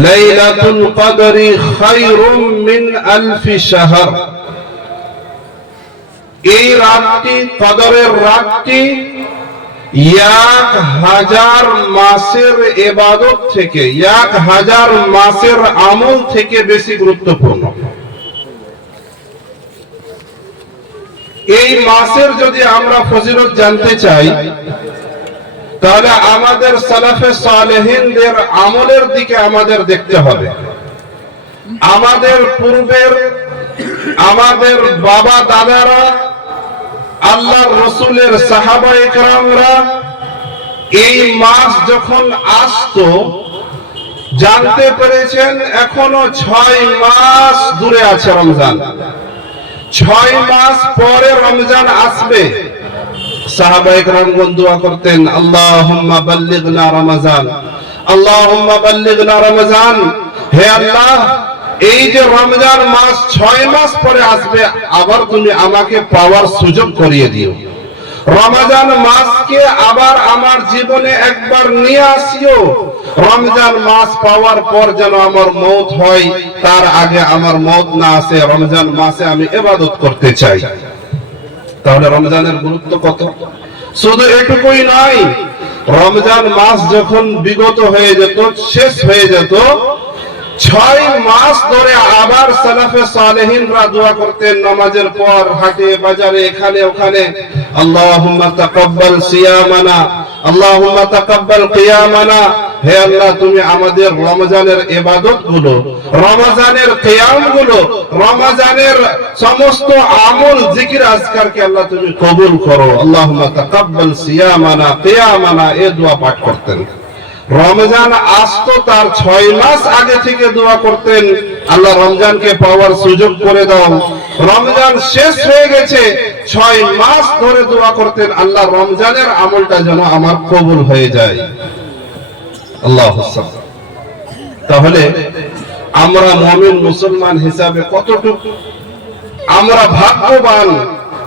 লাইলাতুল কদরি খায়রুম মিন আলফি শাহর। এই রাতটি, কদরের রাতটি এক হাজার মাসের এবাদত থেকে, এক হাজার মাসের আমল থেকে বেশি গুরুত্বপূর্ণ। এই মাসের যদি আমরা ফজিলত জানতে চাই তাহলে আমাদের সালাফে সালেহিনদের আমলের দিকে আমাদের দেখতে হবে। আমাদের পূর্বের, আমাদের বাবা দাদারা আল্লাহ রসুলের সাহাবা একরামরা এই মাস যখন আসতো, জানতে পেরেছেন এখনও ছয় মাস দূরে আছে রমজান। ছয় মাস পরে রমজান আসবে। দোয়া করতেন, আল্লাহুম্মা বাল্লিগনা রমজান, আল্লাহুম্মা বাল্লিগনা রমজান, হে আল্লাহ, এই যে রমজান মাস মাস পরে আসবে, আবার তুমি আমাকে পাওয়ার সুযোগ করিয়ে দিও। রমজান মাসকে আবার আমার জীবনে একবার নিয়ে আসিও। রমজান মাস পাওয়ার পর যেন আমার মৌত হয়, তার আগে আমার মৌত না আসে, রমজান মাসে আমি এবাদত করতে চাই। তাহলে রমজানের গুরুত্ব কত? শুধু এটুকুই নয়, রমজান মাস যখন বিগত হয়ে যেত, শেষ হয়ে যেত, ছয় মাস ধরে আবার সালাফে সালেহিনরা দোয়া করতেন নামাজের পর, হাটে, বাজারে, এখানে, ওখানে, আল্লাহুম্মা তাকাব্বাল সিয়ামানা, আল্লাহুম্মা তাকাব্বাল কিয়ামানা হে আল্লাহ, তুমি আমাদের রমজানের ইবাদতগুলো রমজানের কিয়ামগুলো রমজানের সমস্ত আমল, জিকির আজকারকে আল্লাহ তুমি কবুল করো। আল্লাহুম্মা তাকাব্বাল সিয়ামানা কিয়ামানা, এ দোয়া পাঠ করতেন। রমজান আসতো তার ছয় মাস আগে থেকে দোয়া করতেন। আল্লাহ রমজানকে পাওয়ার সুযোগ করে দাও। রমজান শেষ হয়ে গেছে, ছয় মাস ধরে দোয়া করতেন। আল্লাহ রমজানের আমলটা যেন আমার কবুল হয়ে যায়। আল্লাহ তাহলে আমরা মমিন মুসলমান হিসাবে কতটুকু আমরা ভাগ্যবান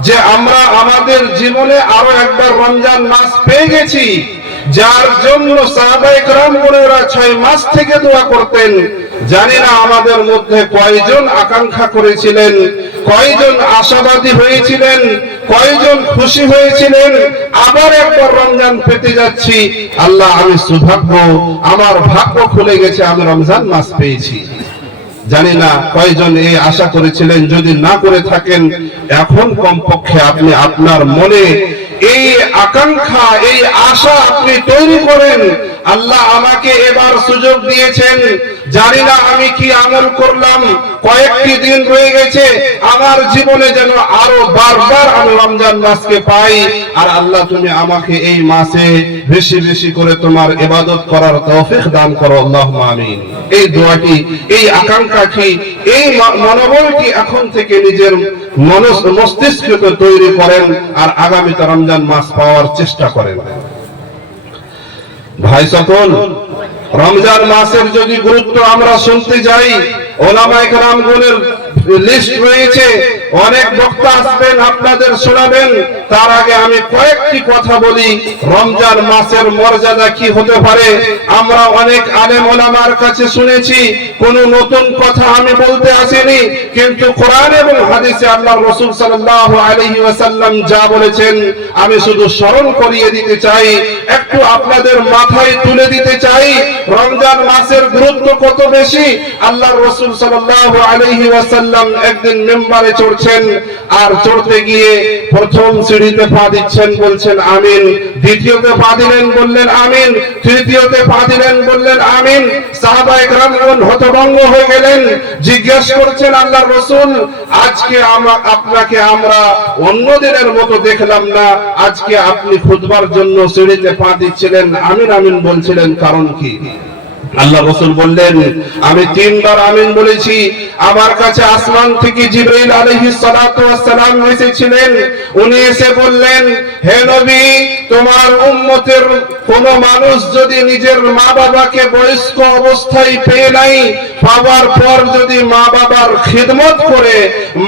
যে আমরা আমাদের জীবনে আরো একবার রমজান মাস পেয়ে গেছি যার জন্য সাহাবায়ে کرام গুণেরা ছয় মাস থেকে দোয়া করতেন জানি না আমাদের মধ্যে কয়জন আকাঙ্ক্ষা করেছিলেন, কয়জন আশাবাদী হয়েছিলেন, কয়জন খুশি হয়েছিলেন, আবার একবার রমজান পেতে যাচ্ছি। আল্লাহ, আমি সৌভাগ্য, আমার ভাগ্য খুলে গেছে, আমি রমজান মাস পেয়েছি। জানি না কয়জন এই আশা করেছিলেন, যদি না করে থাকেন, এখন কমপক্ষে আপনি আপনার মনে এই আকাঙ্ক্ষা, এই আশা আপনি তৈরি করেন। আল্লাহ আমাকে এবার সুযোগ দিয়েছেন জানি না আমি কি আমল করলাম, কয়েকটি দিন রয়ে গেছে, আমার জীবনে যেন আরও বারবার আমি রমজান মাসকে পাই। আর আল্লাহ তুমি আমাকে এই মাসে বেশি বেশি করে তোমার ইবাদত করার তৌফিক দান করো আল্লাহ আমিন। এই দোয়াটি, এই আকাঙ্ক্ষাটি, এই মনোবলটি এখন থেকে নিজের মনস, মস্তিষ্ককে তৈরি করেন আর আগামীতে রমজান মাস পাওয়ার চেষ্টা করেন। ভাই সকল রমজান মাসের যদি গুরুত্ব আমরা শুনতে যাই ওলামায় কেরাম গুণের লিস্ট রয়েছে। অনেক বক্তা আসবেন, আপনাদের শোনাবেন। তার আগে আমি কয়েকটি কথা বলি। রমজান মাসের মর্যাদা কি হতে পারে? আমরা অনেক আলেম ওলামার কাছে শুনেছি, কোন নতুন কথা আমি বলতে আসিনি, কিন্তু কোরআন এবং হাদিসে আল্লাহ রসুল সাল্লাল্লাহু আলাইহি ওয়াসাল্লাম যা বলেছেন, আমি শুধু স্মরণ করিয়ে দিতে চাই, একটু আপনাদের মাথায় তুলে দিতে চাই, রমজান মাসের গুরুত্ব কত বেশি? আল্লাহ রসুল সাল্লাল্লাহু আলাইহি ওয়াসাল্লাম একদিন মেম্বারে চড়ছেন আর চড়তে গিয়ে প্রথম সিঁড়িতে পা দিচ্ছেন, বলছেন, আমিন। দ্বিতীয়তে পা দিলেন, বললেন, আমিন। তৃতীয়তে পা দিলেন, বললেন, আমিন। সাহাবা একরামগণ হতভঙ্গ হয়ে গেলেন, জিজ্ঞেস করছেন আল্লাহ রসুল, আজকে আমরা আপনাকে আমরা অন্য দিনের মতো দেখলাম না। আজকে আপনি খুদবার জন্য সিঁড়িতে পা দিচ্ছিলেন। আমিন আমিন বলছিলেন, কারণ কি? আল্লাহ রসুল বললেন, আমি তিনবার আমিন বলেছি। আমার কাছে আসমান থেকে জিব্রাইল আলাইহিস সালাতু ওয়াসসালাম এসেছিলেন। উনি এসে বললেন, হে নবী, তোমার উম্মতের কোন মানুষ যদি নিজের মা বাবাকে বয়স্ক অবস্থায় পেয়ে নাই, পাওয়ার পর যদি মা বাবার খিদমত করে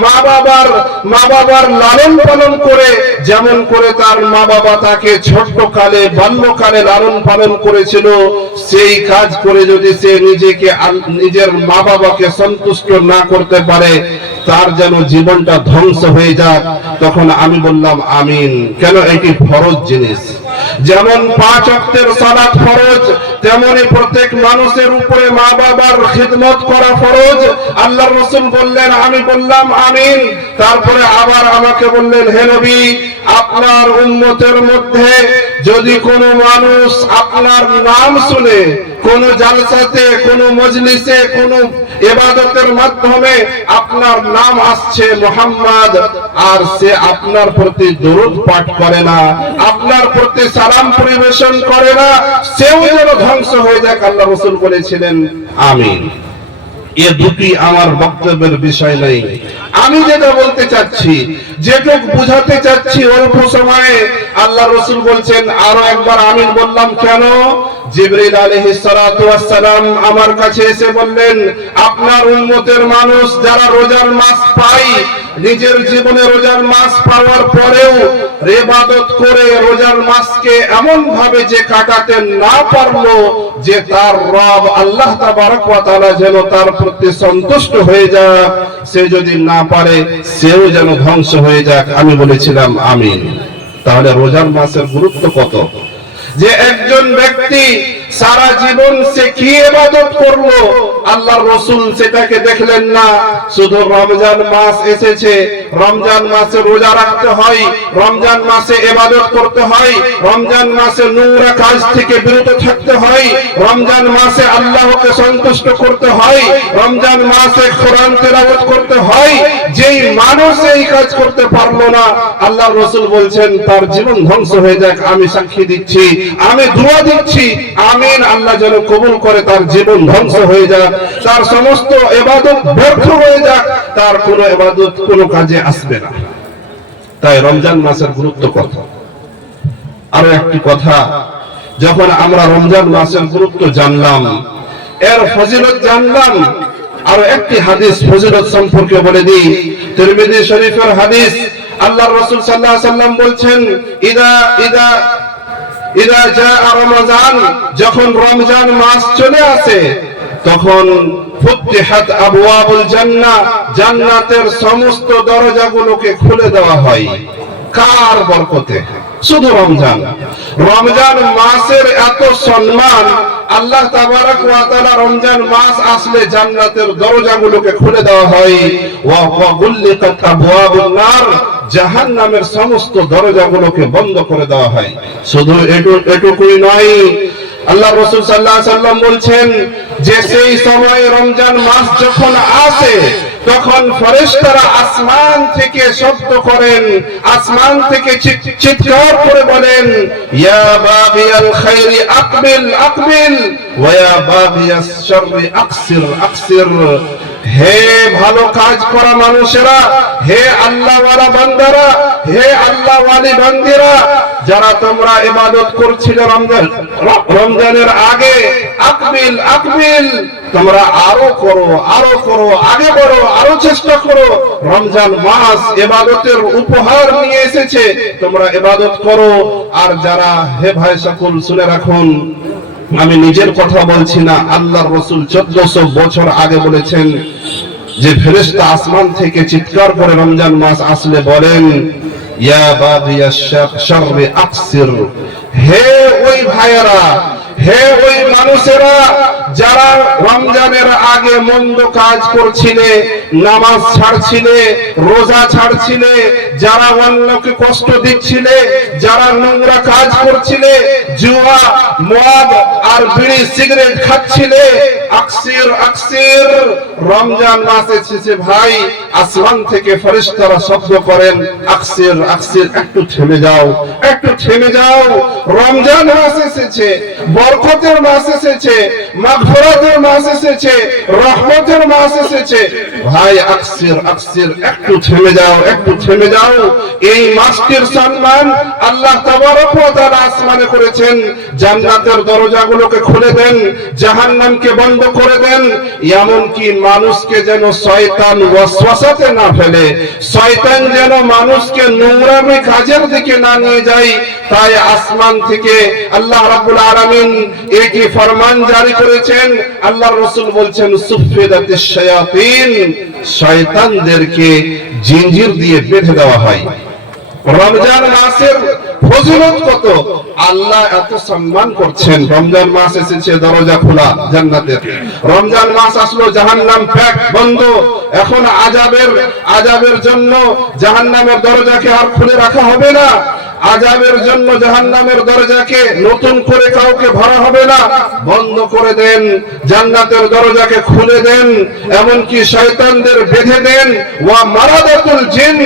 মা বাবার মা বাবার লালন পালন করে, যেমন করে তার মা বাবা তাকে ছোট্ট কালে বাল্যকালে লালন পালন করেছিল, সেই কাজ করে যদি সে নিজেকে নিজের মা বাবাকে সন্তুষ্ট না করতে পারে, তার যেন জীবনটা ধ্বংস হয়ে যাক, তখন আমি বললাম, আমিন। কেন? এটি ফরজ জিনিস। যেমন পাঁচ অক্টের সালাত ফরজ, তেমনি প্রত্যেক মানুষের উপরে মা বাবার খিদমত করা ফরজ। আল্লাহ রসুল বললেন, আমি বললাম, আমিন। তারপরে আবার আমাকে বললেন, হে নবী, আপনার উন্মতের মধ্যে যদি কোনো মানুষ আপনার নাম শুনে কোন জালসাতে, কোন মজলিসে, কোন এবাদতের মাধ্যমে আপনার নাম আসছে মোহাম্মদ, আর সে আপনার প্রতি দরুদ পাঠ করে না, আপনার প্রতি সালাম পরিবেশন করে না, সেও যেন ধ্বংস হয়ে যাক, আল্লাহ রসুল বলেছিলেন, আমিন। এ দুটি আমার বক্তব্যের বিষয় নেই। আমি যেটা বলতে চাচ্ছি যেটুক বুঝাতে চাচ্ছি অল্প সময়ে, আল্লাহ রসুল বলছেন, আরও একবার আমিন বললাম, কেন? জিবরিল ওয়াস সালাম আমার কাছে এসে বললেন, আপনার উম্মতের মানুষ যারা রোজার মাস পায়, নিজের জীবনে রোজার মাস পাওয়ার পরেও ইবাদত করে রোজার মাসকে এমন ভাবে যে কাটাতে না পারল, যে তার রব আল্লাহ তাআলা যেন তার প্রতি সন্তুষ্ট হয়ে যাক, সে যদি না পারে, সেও যেন ধ্বংস হয়ে যাক। আমি বলেছিলাম, আমিন। তাহলে রোজার মাসের গুরুত্ব কত? যে একজন ব্যক্তি সারা জীবন সে কি ইবাদত করল? আল্লাহর রসুল সেটাকে দেখলেন না। শুধু রমজান মাস এসেছে। রমজান মাসে রোজা রাখতে হয়, রমজান মাসে ইবাদত করতে হয়, রমজান মাসে নোংরা কাজ থেকে বিরত থাকতে হয়, রমজান মাসে আল্লাহকে সন্তুষ্ট করতে হয়, রমজান মাসে কোরআন তেলাওয়াত করতে হয়, যেই মানুষ এই কাজ করতে পারল না আল্লাহ রসুল বলছেন, তার জীবন ধ্বংস হয়ে যাক, আমি সাক্ষী দিচ্ছি, আমি দোয়া দিচ্ছি আমিন, আল্লাহ যেন কবুল করে তার জীবন ধ্বংস হয়ে যাক, তার সমস্ত এবাদত ব্যর্থ হয়ে যাক, তার কোনো এবাদত কোনো কাজে আসবে না। তাই রমজান মাসের গুরুত্ব কত? আরও একটি কথা, যখন আমরা রমজান মাসের গুরুত্ব জানলাম, এর ফজিলত জানলাম, আরও একটি হাদিস ফজিলত সম্পর্কে বলে দিই, তিরমিজি শরীফের হাদিস আল্লাহ রাসূল সাল্লাল্লাহু আলাইহি সাল্লাম বলছেন, ইদা ইদা যখন রমজান মাস চলে আসে, তখন জান্নাতের সমস্ত দরজাগুলোকে খুলে দেওয়া হয়। কার বরকতে? শুধু রমজান। রমজান মাসের এত সম্মান আল্লাহ রমজান মাস আসলে জান্নাতের দরজাগুলোকে খুলে দেওয়া হয়। ওয়া নামের সমস্ত দরজাগুলোকে বন্ধ করে দেওয়া হয়। শুধু এটু- এটুকুই নয়, আল্লাহ রসুল সাল্লাহ সাল্লাম বলছেন যে সেই সময় রমজান মাস যখন আসে তখন ফরেস্তারা আসমান থেকে শব্দ করেন, আসমান থেকে চিৎকার করে বলেন, ইয়া বাবিয়াল খাইরি আকবিল আকবিল, ওয়া বাগিয়াস শাররি আকসির আকসির। হে ভালো কাজ করা মানুষেরা, হে আল্লাহওয়ালা বান্দারা, হে আল্লাহ ওয়ালি বান্দিরা, যারা তোমরা ইবাদত করছিলে রমজান, রমজানের আগে আকবিল আকবিল তোমরা আরও করো আরও করো, আগে বড়ো, আরও চেষ্টা করো। রমজান মাস ইবাদতের উপহার নিয়ে এসেছে, তোমরা ইবাদত করো। আর যারা হে ভাই সকল শুনে রাখুন আমি নিজের কথা বলছি না, আল্লাহর রসুল চোদ্দশো বছর আগে বলেছেন যে ফেরেশতা আসমান থেকে চিৎকার করে রমজান মাস আসলে বলেন হে ওই ভাইয়েরা, হে ওই মানুষেরা যারা রমজানের আগে মন্দ কাজ করছিলে, নামাজ ছাড়ছিলে, রোজা ছাড়ছিলে, যারা অন্যকে কষ্ট দিচ্ছিলে, যারা নোংরা কাজ করছিলে, জুয়া, মদ আর বিড়ি সিগারেট খাচ্ছিলে, আকসির আকসির, রমজান মাস এসেছে ভাই, আসমান থেকে ফেরেশতারা শব্দ করেন, আকসির আকসির, একটু থেমে যাও, একটু থেমে যাও, রমজান মাস এসেছে, বরকতের মাস এসেছে মাগফিরাতের মাস এসেছে, রহমতের মাস এসেছে। ভাই, আকসির আকসির, একটু থেমে যাও, একটু থেমে যাও। এই মাসটির সম্মান আল্লাহ তাবারক ওয়া তাআলা আসমানে করেছেন। জান্নাতের দরজাগুলোকে খুলে দেন, জাহান্নামকে বন্ধ করে দেন। এমন কি মানুষকে যেন শয়তান ওয়াসওয়াসাতে না ফেলে, শয়তান যেন মানুষকে নোংরামি কাজের দিকে না নিয়ে যায়, তাই আসমান থেকে আল্লাহ রাব্বুল আলামিন একই ফরমান জারি করেছেন আল্লাহর রাসূল বলছেন সুফিদাতিশ শায়াতিন শয়তানদেরকে জিঞ্জির দিয়ে বেঁধে দেওয়া হয়। রমজান মাসের ফজিলত কত? আল্লাহ এত সম্মান করছেন। রমজান মাস এসেছে দরজা খোলা জান্নাতের। রমজান মাস আসলো জাহান্নাম প্যাক বন্ধ। এখন আজাবের আজাবের জন্য জাহান্নামের দরজাকে আর খুলে রাখা হবে না। আজাবের জন্য জাহান্নামের দরজাকে নতুন করে কাউকে ভরা হবে না। বন্ধ করে দেন, জান্নাতের দরজাকে খুলে দেন, এমনকি শয়তানদের বেঁধে দেন। ওয়া মারাদাতুল জিন।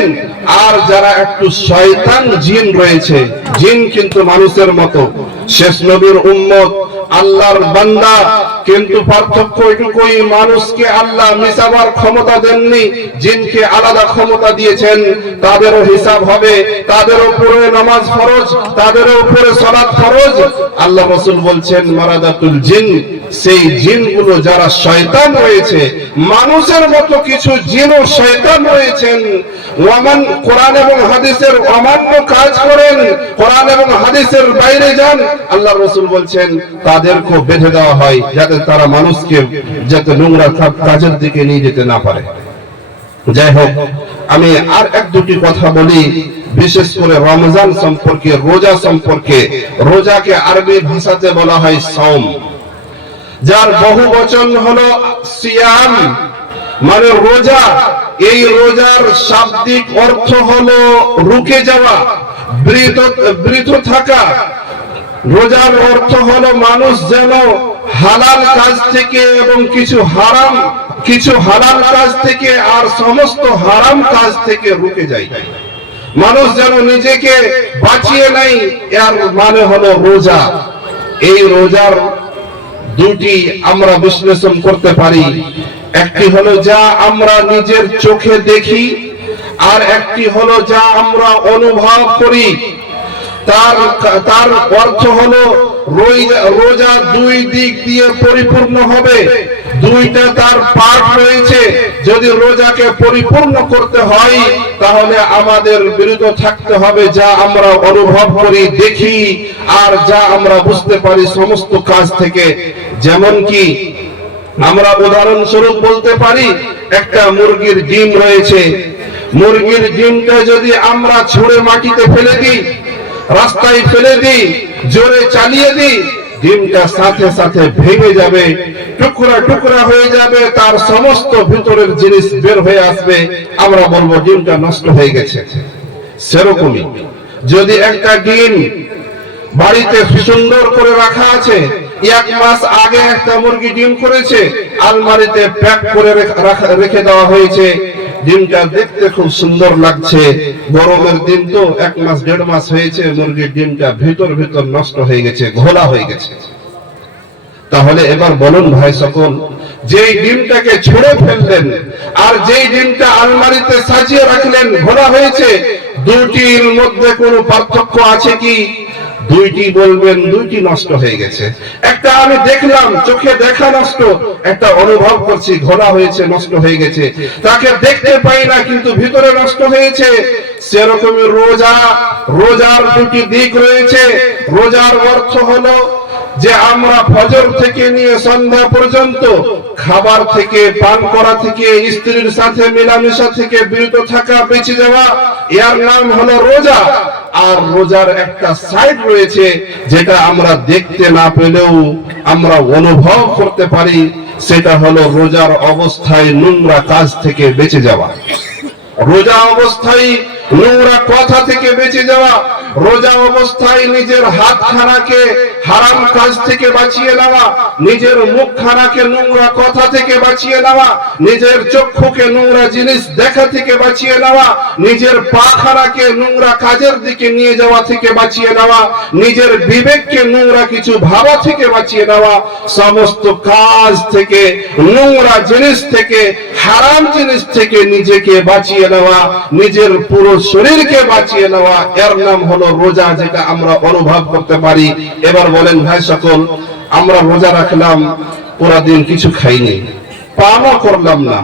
আর যারা একটু শয়তান জিন রয়েছে, জিন কিন্তু মানুষের মতো। শেষ নবীর উম্মত আল্লাহর বান্দা, কিন্তু পার্থক্য এটুকুই, মানুষকে আল্লাহ মিশাবার ক্ষমতা দেননি, জিনকে আলাদা ক্ষমতা দিয়েছেন। তাদেরও হিসাব হবে, তাদের উপরে নামাজ ফরজ, তাদের উপরে সলাৎ ফরজ। আল্লাহ রসুল বলছেন, মারাদাতুল জিন সেই জিনগুলো যারা শয়তান রয়েছে, মানুষের মতো কিছু জিন ও শয়তান রয়েছেন। ওয়ামান কোরআন এবং হাদিসের অমান্য কাজ করেন, কোরআন এবং হাদিসের বাইরে যান। আল্লাহ রসুল বলছেন তাদেরকে বেঁধে দেওয়া হয় যাতে তারা মানুষকে, যাতে নোংরা কাজের দিকে নিয়ে যেতে না পারে। যাই হোক, আমি আর এক দুটি কথা বলি, বিশেষ করে রমজান সম্পর্কে, রোজা সম্পর্কে। রোজাকে আরবি ভাষাতে বলা হয় সম যার বহু বচন হলো সিয়াম মানে রোজা। এই রোজার শাব্দিক অর্থ হলো রুকে যাওয়া, বৃত থাকা। রোজার অর্থ হলো মানুষ যেন হালাল কাজ থেকে এবং কিছু হারাম, কিছু হালাল কাজ থেকে আর সমস্ত হারাম কাজ থেকে রুকে যায়। মানুষ যেন নিজেকে বাঁচিয়ে নেয়, এর মানে হলো রোজা। এই রোজার দুটি আমরা বিশ্লেষণ করতে পারি। একটি হলো, যা আমরা নিজের চোখে দেখি, আর একটি হলো, যা আমরা অনুভব করি। তার তার অর্থ হলো রোজা- দুই দিক দিয়ে পরিপূর্ণ হবে। দুইটা তার পাঠ রয়েছে। যদি রোজাকে পরিপূর্ণ করতে হয়, তাহলে আমাদের বিরত থাকতে হবে যা আমরা অনুভব করি, দেখি, আর যা আমরা বুঝতে পারি সমস্ত কাজ থেকে। যেমন কি, আমরা উদাহরণস্বরূপ বলতে পারি, একটা মুরগির ডিম রয়েছে। মুরগির ডিমটা যদি আমরা ছুঁড়ে মাটিতে ফেলে দিই, রাস্তায় ফেলে দিই, জোরে চালিয়ে দিই ডিমটা সাথে সাথে ভেঙে যাবে, টুকরা টুকরা হয়ে যাবে, তার সমস্ত ভিতরের জিনিস বের হয়ে আসবে। আমরা বলব ডিমটা নষ্ট হয়ে গেছে। সেরকমই। যদি একটা ডিম বাড়িতে সুন্দর করে রাখা আছে, এক মাস আগে একটা মুরগি ডিম করেছে, আলমারিতে প্যাক করে রেখে- দেওয়া হয়েছে ডিমটা দেখতে খুব সুন্দর লাগছে। গরমের দিন তো এক মাস, দেড় মাস হয়েছে, মুরগির ডিমটা ভিতর ভিতর নষ্ট হয়ে গেছে, ঘোলা হয়ে গেছে। তাহলে এবার বলুন ভাই সকল, যেই ডিমটাকে ছুঁড়ে ফেললেন আর যেই ডিমটা আলমারিতে সাজিয়ে রাখলেন, ঘোলা হয়েছে, দুটির মধ্যে কোনো পার্থক্য আছে কি? দুইটি বলবেন, দুইটি নষ্ট হয়ে গেছে। একটা আমি দেখলাম, চোখে দেখা নষ্ট, একটা অনুভব করছি, ঘোলা হয়েছে, নষ্ট হয়ে গেছে। তাকে দেখতে পাই না, কিন্তু ভিতরে নষ্ট হয়েছে। সেরকম রোজা, রোজার দুটি দিক রয়েছে। রোজার অর্থ হলো যে আমরা ফজর থেকে নিয়ে সন্ধ্যা পর্যন্ত খাবার থেকে, পান করা থেকে, স্ত্রীর সাথে মেলামেশা থেকে বিরত থাকা, বেঁচে যাওয়া, এর নাম হলো রোজা। আর রোজার একটা সাইড রয়েছে যেটা আমরা দেখতে না পেলেও আমরা অনুভব করতে পারি, সেটা হলো রোজার অবস্থায় নোংরা কাজ থেকে বেঁচে যাওয়া। রোজা অবস্থায় নোংরা কথা থেকে বেঁচে যাওয়া, রোজা অবস্থায় নিজের হাতখানাকে হারাম কাজ থেকে বাঁচিয়ে নেওয়া, নিজের মুখখানাকে নোংরা কথা থেকে বাঁচিয়ে নেওয়া, নিজের চক্ষুকে নোংরা জিনিস দেখা থেকে বাঁচিয়ে নেওয়া, নিজের পাখানাকে নোংরা কাজের দিকে নিয়ে যাওয়া থেকে বাঁচিয়ে নেওয়া, নিজের বিবেককে নোংরা কিছু ভাবা থেকে বাঁচিয়ে নেওয়া, সমস্ত কাজ থেকে, নোংরা জিনিস থেকে, হারাম জিনিস থেকে নিজেকে বাঁচিয়ে নেওয়া, নিজের পুরো শরীরকে বাঁচিয়ে নেওয়া, এর নাম হলো রোজা, যেটা আমরা অনুভব করতে পারি। এবার বলেন, ভাই সকল, আমরা রোজা রাখলাম, পুরা দিন কিছু খাইনি। পানও করলাম না।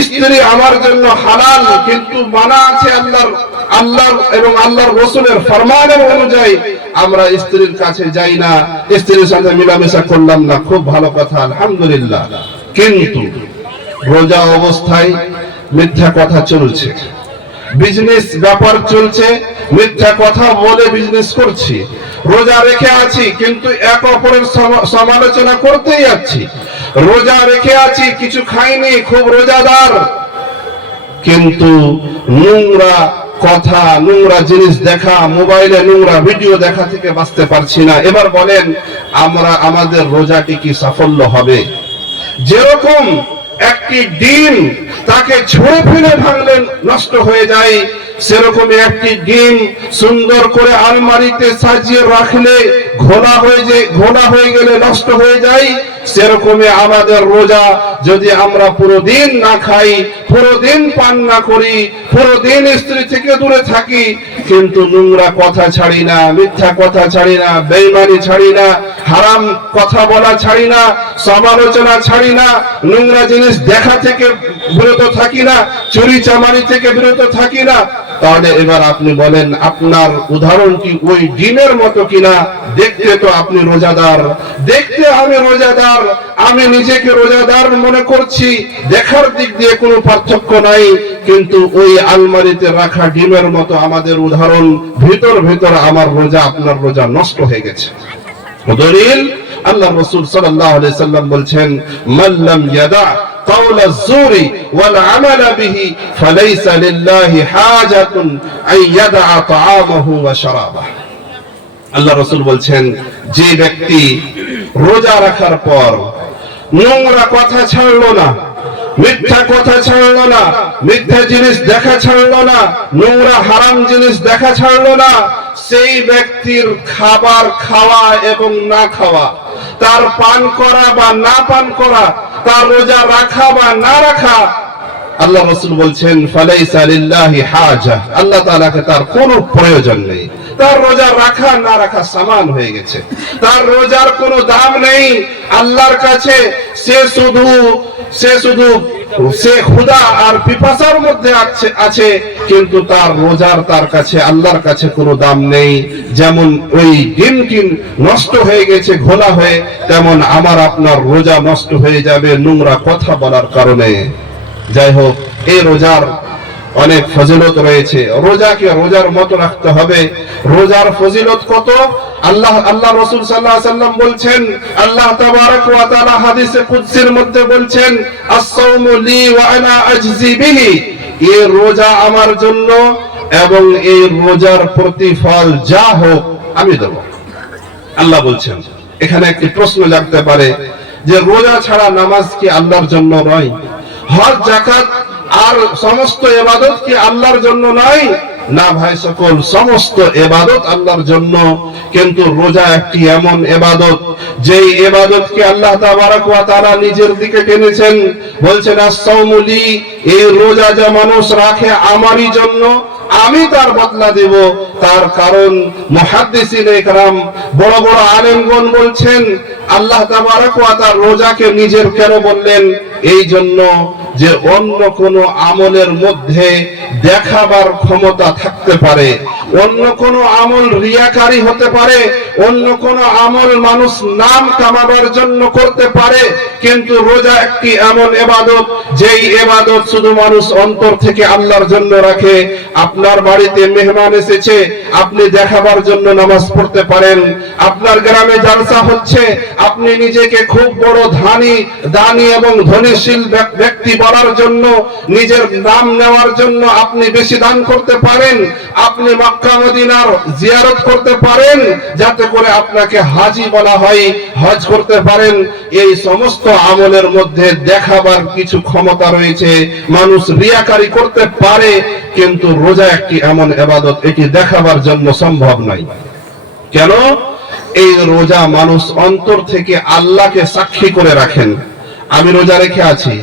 স্ত্রী আমার জন্য হালাল, কিন্তু মানা আছে আল্লাহর আল্লাহর এবং আল্লাহর রসুলের ফরমানের অনুযায়ী আমরা স্ত্রীর কাছে যাই না। স্ত্রীর সাথে মিলামেশা করলাম না। খুব ভালো কথা, আলহামদুলিল্লাহ। কিন্তু রোজা অবস্থায় মিথ্যা কথা চলছে। বিজনেস ব্যাপার চলছে, মিথ্যা কথা বলে বিজনেস করছি। রোজা রেখে আছি, কিন্তু এক অপরের সম- সমালোচনা করতেই যাচ্ছি। রোজা রেখে আছি, কিছু খাইনি, খুব রোজাদার। কিন্তু নোংরা কথা, নোংরা জিনিস দেখা, মোবাইলে নোংরা ভিডিও দেখা থেকে বাঁচতে পারছি না। এবার বলেন, আমরা, আমাদের রোজাটি কি সাফল্য হবে? যেরকম একটি ডিম তাকে ছুঁড়ে ফেলে ভাঙলেন নষ্ট হয়ে যায় সেরকমই একটি ডিম সুন্দর করে আলমারিতে সাজিয়ে রাখলে ঘোলা হয়ে যে ঘোলা হয়ে গেলে নষ্ট হয়ে যায় সেরকমই আমাদের রোজা যদি আমরা পুরো দিন না খাই পুরো দিন পান না করি পুরো দিন স্ত্রী থেকে দূরে থাকি, কিন্তু নোংরা কথা ছাড়ি না, মিথ্যা কথা ছাড়ি না, বেইমানি ছাড়ি না, হারাম কথা বলা ছাড়ি না, সমালোচনা ছাড়ি না, নোংরা জিনিস দেখা থেকে বিরত থাকি না চুরি চামারি থেকে বিরত থাকি না তাহলে এবার আপনি বলেন, আপনার উদাহরণটি ওই ডিমের মতো কিনা? দেখতে তো আপনি রোজাদার। দেখতে আমি রোজাদার, আমি নিজেকে রোজাদার মনে করছি। দেখার দিক দিয়ে কোনো পার্থক্য নাই, কিন্তু ওই আলমারিতে রাখা ডিমের মতো আমাদের উদাহরণ, ভিতর ভিতর আমার রোজা, আপনার রোজা নষ্ট হয়ে গেছে। দলিল? আল্লাহ রসুল সাল্লাল্লাহু আলাইহি সাল্লাম বলছেন মাল্লাম ইয়াদা قول الزور والعمل به فليس لله حاجة أن يدع طعامه وشرابه আল্লাহ রসুল বলছেন যে ব্যক্তি রোজা রাখার পর নোংরা কথা ছাড়লো না মিথ্যা কথা ছাড়লো না মিথ্যা জিনিস দেখা ছাড়লো না নোংরা হারাম জিনিস দেখা ছাড়লো না সেই ব্যক্তির খাবার খাওয়া এবং না খাওয়া, তার পান করা বা না পান করা, তার রোজা রাখা বা না রাখা, আল্লাহ রসুল বলছেন আল্লাহ তালাকে তার কোনো প্রয়োজন নেই। তার রোজা রাখা, না রাখা সমান হয়ে গেছে। তার রোজার কোনো দাম নেই। আল্লাহর কাছে সে শুধু সে শুধু সে ক্ষুধা আর পিপাসার মধ্যে আছে আছে, কিন্তু তার রোজার তার কাছে, আল্লাহর কাছে কোনো দাম নেই। যেমন ওই ডিমটি নষ্ট হয়ে গেছে, ঘোলা হয়ে, তেমন আমার আপনার রোজা নষ্ট হয়ে যাবে, নোংরা কথা বলার কারণে। যাই হোক, এই রোজার অনেক ফজিলত রয়েছে। রোজাকে রোজার মতো রাখতে হবে। রোজার ফজিলত কত? আল্লাহ আল্লাহ রসুল সাল্লাহ সাল্লাম বলছেন, আল্লাহ তাবারক ওয়া তাআলা হাদিসে কুদসির মধ্যে বলছেন লি ওয়া আনা আজজি বিহি। এই রোজা আমার জন্য এবং এই রোজার প্রতিফল যা হোক, আমি দেব। আল্লাহ বলছেন, এখানে একটি প্রশ্ন জাগতে পারে যে রোজা ছাড়া নামাজ কি আল্লাহর জন্য নয়? হজ জাকাত আর সমস্ত এবাদত কি আল্লাহর জন্য নয়? না ভাই সকল, সমস্ত এবাদত আল্লাহর জন্য। কিন্তু রোজা একটি এমন এবাদত, যেই এবাদতকে আল্লাহ তাআলা নিজের দিকে টেনেছেন। বলছেন আস-সাওমুলি এই রোজা যা মানুষ রাখে আমারই জন্য, আমি তার বদলা দেব। তার কারণ মুহাদ্দিসিন একরাম, বড় বড় আলেমগণ বলছেন, আল্লাহ তাবারক ওয়া তাআলা রোজাকে নিজের কেন বললেন? এই জন্য যে অন্য কোন আমলের মধ্যে দেখাবার ক্ষমতা থাকতে পারে, অন্য কোন আমল রিয়াকারী হতে পারে, অন্য কোন আমল মানুষ নাম কামাবার জন্য করতে পারে, কিন্তু রোজা একটি এমন এবাদত, যেই এবাদত শুধু মানুষ অন্তর থেকে আল্লাহর জন্য রাখে। আপনার বাড়িতে মেহমান এসেছে আপনি দেখাবার জন্য নামাজ পড়তে পারেন। আপনার গ্রামে জালসা হচ্ছে, আপনি নিজেকে খুব বড় ধানী দানি এবং ধনীশীল ব্যক্তি বলার জন্য, নিজের নাম নেওয়ার জন্য আপনি বেশি দান করতে পারেন। আপনি মক্কা, মদিনার জিয়ারত করতে পারেন, যাতে করে আপনাকে হাজি বলা হয়, হজ করতে পারেন। এই সমস্ত আমলের মধ্যে দেখাবার কিছু ক্ষমতা রয়েছে। মানুষ রিয়াকারি করতে পারে কিন্তু রোজা একটি এমন এবাদত, এটি দেখাবার জন্য সম্ভব নয়। কেন? এই রোজা মানুষ অন্তর থেকে আল্লাহকে সাক্ষী করে রাখেন। আমি রোজা রেখে আছি।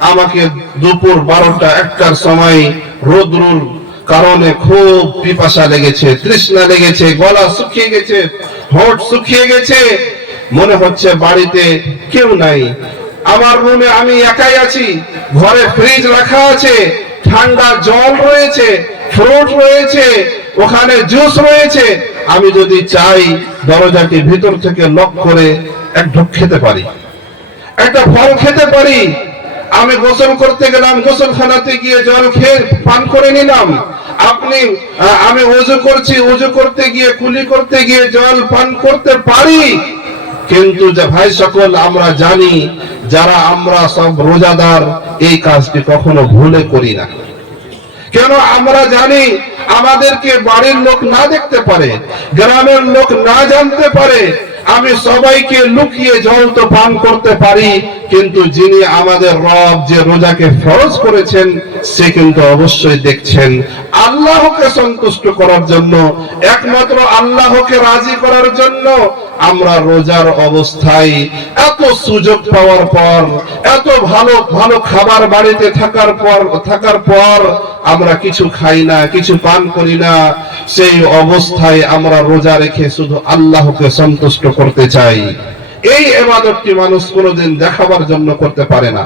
আমাকে দুপুর বারোটা, একটার সময় রোদ্রুর কারণে খুব পিপাসা লেগেছে, তৃষ্ণা লেগেছে, গলা শুকিয়ে গেছে হোঁট শুকিয়ে গেছে। মনে হচ্ছে বাড়িতে কেউ নাই। আমার রুমে আমি একাই আছি, ঘরে ফ্রিজ রাখা আছে। ঠান্ডা জল রয়েছে ফ্রুট রয়েছে, ওখানে জুস রয়েছে। আমি যদি চাই দরজাটি ভিতর থেকে লক করে এক ঢোক খেতে পারি, একটা ফল খেতে পারি, আমি গোসল করতে গেলাম, গোসলখানাতে গিয়ে জল খেয়ে পান করে নিলাম। আপনি আমি উজু করছি, উজু করতে গিয়ে, কুলি করতে গিয়ে জল পান করতে পারি কিন্তু যে ভাই সকল, আমরা জানি যারা আমরা সব রোজাদার, এই কাজটি কখনো ভুলে করি না। কেন আমরা জানি আমাদেরকে বাড়ির লোক না দেখতে পারে, গ্রামের লোক না জানতে পারে, আমি সবাইকে লুকিয়ে জল তো পান করতে পারি, কিন্তু যিনি আমাদের রব যে রোজাকে ফরজ করেছেন, সে কিন্তু অবশ্যই দেখছেন আল্লাহকে সন্তুষ্ট করার জন্য, একমাত্র আল্লাহকে রাজি করার জন্য আমরা রোজার অবস্থায় এত সুযোগ পাওয়ার পর, এত ভালো ভালো খাবার বাড়িতে থাকার পর থাকার পর আমরা কিছু খাই না, কিছু পান করি না। সেই অবস্থায় আমরা রোজা রেখে শুধু আল্লাহকে সন্তুষ্ট করতে চাই। এই এবাদতটি মানুষ কোনোদিন দেখাবার জন্য করতে পারে না।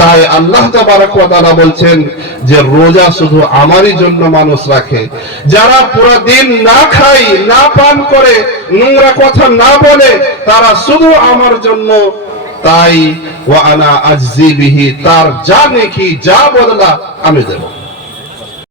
তাই আল্লাহ তাবারক বলছেন যে রোজা শুধু আমারই জন্য মানুষ রাখে। যারা পুরো দিন না খায়, না পান করে, নোংরা কথা না বলে, তারা শুধু আমার জন্য তাই ওয়া আনা আজজি বিহি, তার যা নেকি, যা বদলা আমি দেব।